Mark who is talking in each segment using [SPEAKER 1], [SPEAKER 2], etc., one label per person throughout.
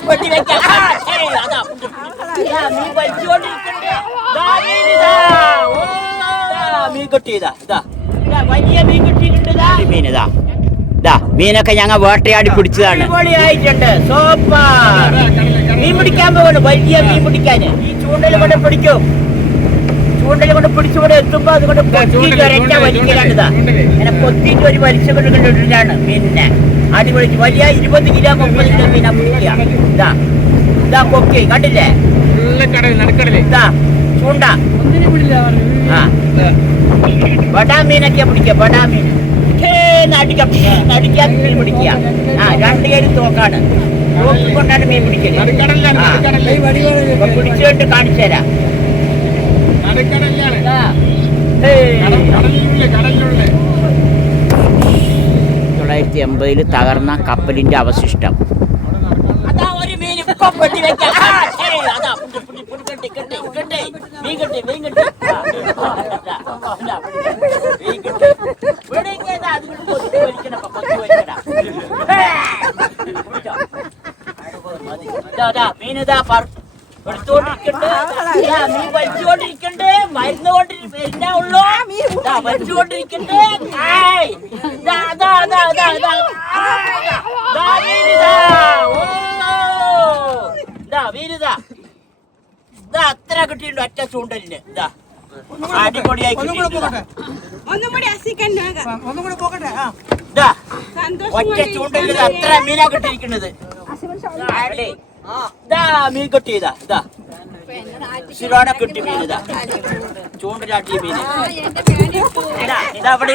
[SPEAKER 1] പെട്ടി വെക്കാം മീൻ. ദാ. ദാ കിട്ടിയതാ ഇതാ ഇതാ, വലിയ മീൻ കിട്ടിയിട്ടുണ്ട് ഇതാ.
[SPEAKER 2] മീൻ ഇതാ ഇതാ മീനൊക്കെ ഞങ്ങൾ വേട്ടയാടി പിടിച്ചതാണ്
[SPEAKER 1] മീൻ പിടിക്കാൻ പോകണം വലിയ മീൻ പിടിക്കാൻ ഈ ചൂണ്ടൽ കൊണ്ട് പിടിക്കും ചൂണ്ടൽ കൊണ്ട് പിടിച്ചുകൊണ്ട് എത്തുമ്പോ അതുകൊണ്ട് പൊത്തിയിട്ട് ഒരൊറ്റ വലിക്കലാണ് ഇതാ ഇങ്ങനെ പൊത്തിയിട്ട് ഒരു വലിച്ചു കൊണ്ടിട്ടാണ് പിന്നെ അടിപൊളി വലിയ ഇരുപത് കിലോ മുപ്പത് കിലോ മീനാ പിടിക്കുക ഇതാ ഇതാ കൊക്കി കണ്ടില്ലേ? ഇതാ ചൂണ്ട. ആ. ബടാ മീനൊക്കെ പിടിക്കുക ബടാ മീൻ നടിക്കാം നടിക്കാൻ മീൻ പിടിക്കുക ആ രണ്ട് പേരും തോക്കാണ്. തോക്ക് കൊണ്ടാണ് മീൻ പിടിക്കുന്നത് പിടിച്ചുകൊണ്ട് കാണിച്ചു തരാം
[SPEAKER 3] നടുക്കടലിലാണ്
[SPEAKER 2] തൊള്ളായിരത്തി എൺപതിൽ തകർന്ന കപ്പലിന്റെ അവശിഷ്ടം.
[SPEAKER 1] അതാ ഒരു മീൻ മരുന്നുകൊണ്ടിരിക്കുന്നേ വലിച്ചുകൊണ്ടിരിക്കണ്ട് മരുന്ന് കൊണ്ടിരി വരുന്നേ ഉള്ളൂ? ഇതാ, വലിച്ചുകൊണ്ടിരിക്കണ്ട് ആയ്. ഇതാ, അത്ര കിട്ടിയിട്ടുണ്ട് ഒറ്റ ചൂണ്ടലിന്. ഇതാ അടിപൊളിയായി കിട്ടിയിട്ടുണ്ട്.
[SPEAKER 4] ഒന്നും കൂടി അസിക്കാൻ
[SPEAKER 3] ഒന്നും കൂടെ പോകട്ടെ. ആ.
[SPEAKER 4] സന്തോഷം
[SPEAKER 1] ഒറ്റ ചൂണ്ടലിന് അത്ര മീനാ കിട്ടിയിരിക്കുന്നത്. മീൻ കിട്ടിയതാ. ഇതാ ശിരോണ കിട്ടി മീൻ ഇതാ ചൂണ്ടലാട്ടിയ മീൻ ഇതാ ഇതാ അവിടെ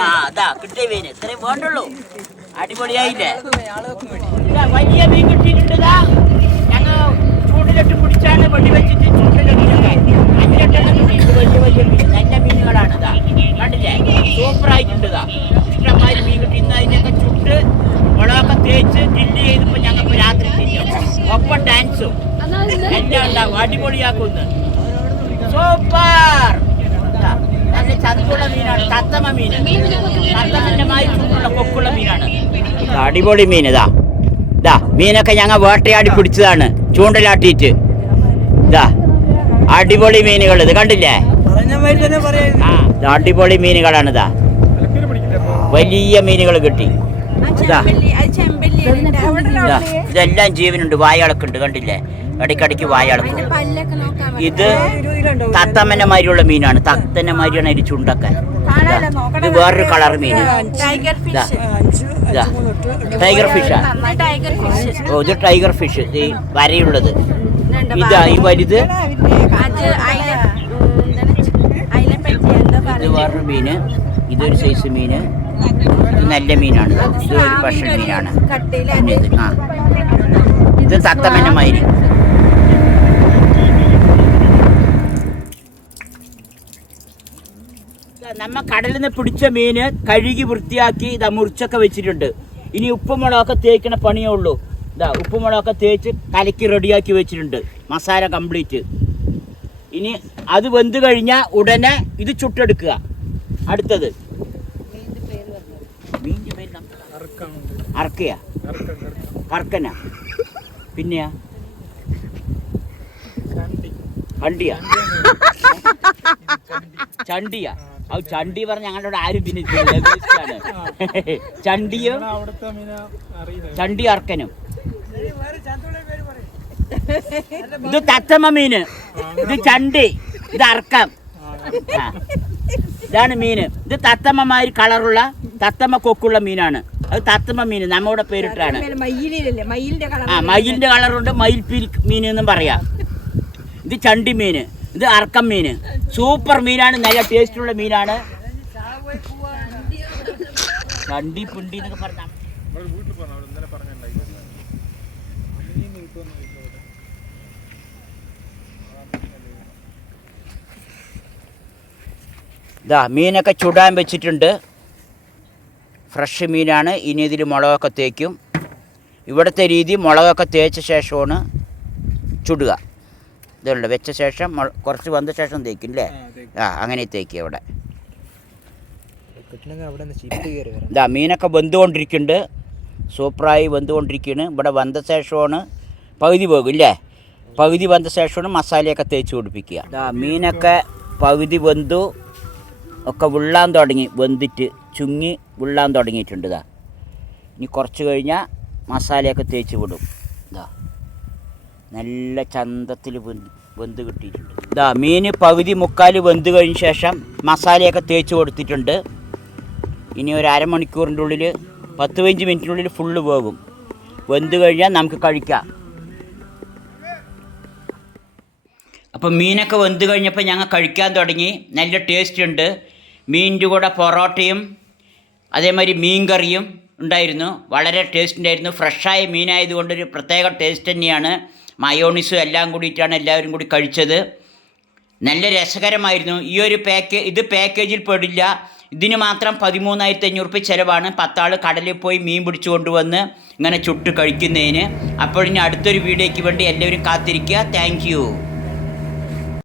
[SPEAKER 1] ആ ഇതാ കിട്ടിയ മീൻ ഇത്രയും വേണ്ടുള്ളൂ. അടിപൊളിയായില്ലേ? വലിയ മീൻ കിട്ടിയിട്ടുണ്ട് ഞങ്ങൾ ചൂണ്ടിലിട്ട് പിടിച്ചാണ് വെടി വെച്ചിട്ട് ചൂണ്ടിലിട്ടൊക്കെ അഞ്ചെട്ടെണ്ണം കിട്ടിയിട്ട് വലിയ വലിയ മീൻ നല്ല മീനുകളാണ് ഇതാ കണ്ടില്ലേ സൂപ്പർ ആയിട്ടുണ്ട് ഇതാ ഇഷ്ടംമാതിരി മീൻ കിട്ടി ഇന്ന് അതിനൊക്കെ ചുട്ട് മുളകൊക്കെ തേച്ച് ജില്ല് ചെയ്തപ്പോ ഞങ്ങൾക്ക് രാത്രി തിന്നും ഡാൻസും എല്ലാം ഉണ്ടാവും അടിപൊളിയാക്കുന്നു? സൂപ്പർ ഇതാ, നല്ല ചതുക്കുള്ള മീനാണ് തത്തമ മീൻ തത്തമന്റെ ചൂടുള്ള കൊക്കുള്ള മീനാണ്.
[SPEAKER 2] അടിപൊളി മീൻ ഇതാ. ഇതാ മീനൊക്കെ ഞങ്ങൾ വേട്ടയാടി പിടിച്ചതാണ്. ചൂണ്ടലാട്ടിയിട്ട്. ഇതാ അടിപൊളി മീനുകൾ ഇത് കണ്ടില്ലേ? ആ അടിപൊളി മീനുകളാണ് ഇതാ. വലിയ മീനുകൾ കിട്ടി. ഇതാ. ഇതെല്ലാം ജീവനുണ്ട്. വായളക്കുണ്ട് കണ്ടില്ലേ? ഇടയ്ക്കിടയ്ക്ക് വായളക്കും
[SPEAKER 4] പല്ലൊക്കെ നോക്കാൻ
[SPEAKER 2] ഇത് തത്തമ്മന്റെ മാതിരിയുള്ള മീനാണ്. തത്തന്റെ മാതിരിയാണ് അതിന് ചുണ്ടൊക്കെ. ഇതാ, വേറൊരു കളർ മീൻ.
[SPEAKER 4] ടൈഗർ ഫിഷാണ്
[SPEAKER 2] ഓ ഇത് ടൈഗർ ഫിഷ്. ഈ വരയുള്ളത്. ഇതാ ഈ വലുത്. ഇത് വേറൊരു മീന്. ഇതൊരു സൈസ് മീന്. നല്ല മീനാണ്. ഇത് ഒരു പക്ഷി മീനാണ് ഇത് ഇത് തത്തമ്മന്റെ നമ്മ കടലിൽ നിന്ന് പിടിച്ച മീന് കഴുകി വൃത്തിയാക്കി ഇതാ മുറിച്ചൊക്കെ വെച്ചിട്ടുണ്ട്. ഇനി ഉപ്പുമുളകൊക്കെ തേക്കണ പണിയേ ഉള്ളൂ. ഇതാ ഉപ്പുമുളകൊക്കെ തേച്ച് കലക്കി റെഡിയാക്കി വെച്ചിട്ടുണ്ട്. മസാല കംപ്ലീറ്റ്. ഇനി അത് വെന്ത് കഴിഞ്ഞാൽ ഉടനെ ഇത് ചുട്ടെടുക്കുക. അടുത്തത് മീനിന്റെ പേര് നമുക്ക് കർക്കന. പിന്നെയാ? കണ്ടിയ ചണ്ടിയ. അത് ചണ്ടി പറഞ്ഞ ഞങ്ങളുടെ ആരും പിന്നെ. ചണ്ടിയും ചണ്ടി അർക്കനും ഇത് തത്തമ്മ മീന്. ഇത് ചണ്ടി. ഇത് അർക്കം. ഇതാണ് മീന്. ഇത് തത്തമ്മമാതിരി കളറുള്ള തത്തമ്മ കൊക്കുള്ള മീനാണ്. അത് തത്തമ്മ മീൻ നമ്മുടെ പേരിട്ടാണ്.
[SPEAKER 4] മയിലില്ലേ? മയിലിന്റെ കളർ
[SPEAKER 2] ആ മയിലിന്റെ കളറുണ്ട് മയിൽപ്പിരി മീൻ എന്നും പറയാം. ഇത് ചണ്ടി മീൻ ഇത് അർക്കം മീൻ സൂപ്പർ മീനാണ് നല്ല ടേസ്റ്റുള്ള മീനാണ്. ചണ്ടി പുണ്ടി എന്നൊക്കെ പറഞ്ഞ. ഇതാ മീനൊക്കെ ചുടാൻ വെച്ചിട്ടുണ്ട്. ഫ്രഷ് മീനാണ്. ഇനി ഇതിൽ മുളകൊക്കെ തേക്കും. ഇവിടുത്തെ രീതി മുളകൊക്കെ തേച്ച ശേഷമാണ് ചുടുക. ഇതുണ്ട് വെച്ച ശേഷം കുറച്ച് വന്ന ശേഷം തേക്കും അല്ലേ ആ അങ്ങനെ തേക്കി ഇവിടെ.
[SPEAKER 3] അവിടെ
[SPEAKER 2] ഇതാ മീനൊക്കെ വെന്തുകൊണ്ടിരിക്കുന്നുണ്ട്.
[SPEAKER 1] സൂപ്പറായി വെന്തുകൊണ്ടിരിക്കുകയാണ്. ഇവിടെ വന്ന ശേഷമാണ് പകുതി പോകും ഇല്ലേ പകുതി വന്ന ശേഷമാണ് മസാലയൊക്കെ തേച്ച് പിടിപ്പിക്കുക. ദാ മീനൊക്കെ പകുതി വെന്തു ഒക്കെ വിള്ളാൻ തുടങ്ങി വെന്തിട്ട്. ചുങ്ങി വിള്ളാൻ തുടങ്ങിയിട്ടുണ്ട് ഇതാ ഇനി കുറച്ച് കഴിഞ്ഞാൽ മസാലയൊക്കെ തേച്ച് വിടും. ഇതാ നല്ല ചന്തത്തിൽ വെന്ത് കിട്ടിയിട്ടുണ്ട്. ഇതാ മീൻ പകുതി മുക്കാൽ വെന്ത് കഴിഞ്ഞ ശേഷം മസാലയൊക്കെ തേച്ച് കൊടുത്തിട്ടുണ്ട്. ഇനി ഒരു അരമണിക്കൂറിന്റെ ഉള്ളിൽ പത്ത് പതിനഞ്ച് മിനിറ്റിനുള്ളിൽ ഫുള്ള് പോകും വെന്ത് കഴിഞ്ഞാൽ നമുക്ക് കഴിക്കാം. അപ്പം മീനൊക്കെ വെന്ത് കഴിഞ്ഞപ്പോൾ ഞങ്ങൾ കഴിക്കാൻ തുടങ്ങി. നല്ല ടേസ്റ്റ് ഉണ്ട്. മീനിന്റെ കൂടെ പൊറോട്ടയും അതേമാതിരി മീൻ കറിയും ഉണ്ടായിരുന്നു. വളരെ ടേസ്റ്റ് ഉണ്ടായിരുന്നു. ഫ്രഷായ മീനായതുകൊണ്ടൊരു പ്രത്യേക ടേസ്റ്റ് തന്നെയാണ്. മയോണിസും എല്ലാം കൂടിയിട്ടാണ് എല്ലാവരും കൂടി കഴിച്ചത്. നല്ല രസകരമായിരുന്നു. ഈ ഒരു പാക്കേ ഇത് പാക്കേജിൽ പെടില്ല. ഇതിന് മാത്രം പതിമൂന്നായിരത്തി അഞ്ഞൂറ് റുപ്യ ചിലവാണ്. പത്താൾ കടലിൽ പോയി മീൻ പിടിച്ചു കൊണ്ടുവന്ന് ഇങ്ങനെ ചുട്ട് കഴിക്കുന്നതിന്. അപ്പോൾ ഇനി അടുത്തൊരു വീഡിയോയ്ക്ക് വേണ്ടി എല്ലാവരും കാത്തിരിക്കുക. താങ്ക്